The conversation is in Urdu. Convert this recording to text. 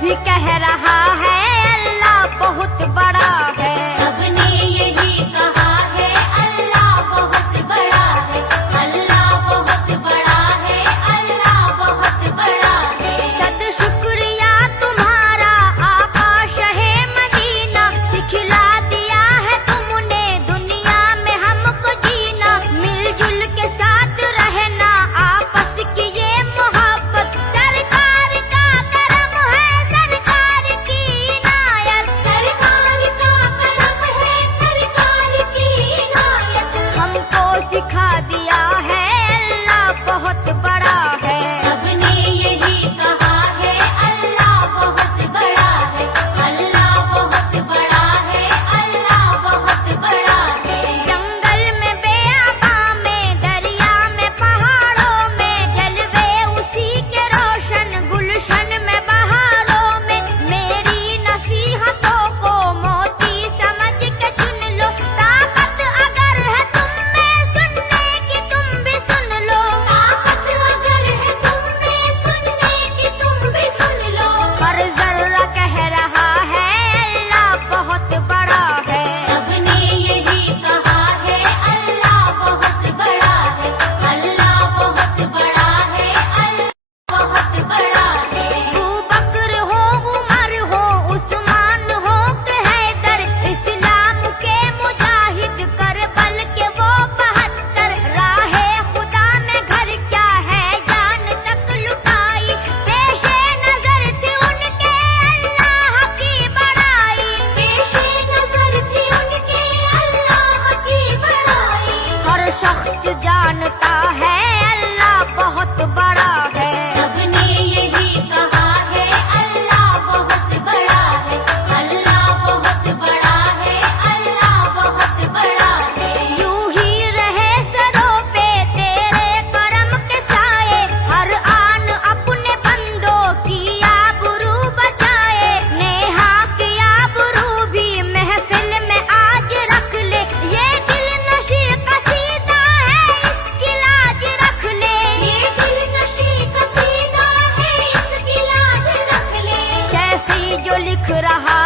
بھی کہہ رہا ہے اللہ بہت بڑا ہے۔ سب نے یہی کہا ہے اللہ بہت بڑا ہے، اللہ بہت بڑا ہے، اللہ بہت بڑا ہے۔ صد شکریہ تمہارا آقا شہ مدینہ، سکھلا دیا ہے تم نے دنیا میں ہم کو جینا، مل جل کے ساتھ رہنا آپس کی یہ محبت، سرکار کا کرم ہے سرکار کی عنایت، سرکار کا کرم ہے سرکار کی عنایت، ہم کو سکھا دیا ہے اللہ بہت بڑا ہے۔ سب نے یہی کہا ہے اللہ بہت بڑا ہے، اللہ بہت بڑا ہے، اللہ بہت بڑا ہے۔ جنگل میں بیاباں میں دریا میں پہاڑوں میں جلوے اسی کے روشن گلشن میں بہاروں میں، میری نصیحتوں کو موتی سمجھ کے چن لو، طاقت اگر ہے تم میں سننے کی تم بھی سن لو، طاقت اگر ہے تم میں سننے کی تم بھی سن لو، ہر ذرہ کہہ رہا ہے اللہ بہت بڑا ہے۔ سب نے یہی کہا ہے اللہ بہت بڑا ہے، اللہ بہت بڑا ہے، اللہ بہت بڑا ہے۔ ابو بکر ہو عمر ہو عثمان ہو کہ حیدر، اسلام کے مجاہد کربل کے وہ 72، راہ خدا میں گھر کیا ہے جان تک لٹائی، پیش نظر تھی ان کے اللہ کی بڑائی، پیش نظر تھی ان کے اللہ کی بڑائی، ہر شخص جانتا ہے اللہ بہت بڑا ہے۔ سب نے یہی کہا ہے اللہ بہت بڑا ہے، اللہ بہت بڑا ہے، اللہ بہت بڑا ہے۔ یوں ہی رہے سروں پہ تیرے کرم کے سائے، ہر آن اپنے بندوں کی آبرو بچائے، نیہا کی آبرو بھی محفل میں آج رکھ لے، یہ دل نشی قصیدہ ہے اس کی لاج رکھ لے، یہ دل نشی قصیدہ ہے اس کی لاج رکھ لے، سیفی جو لکھ رہا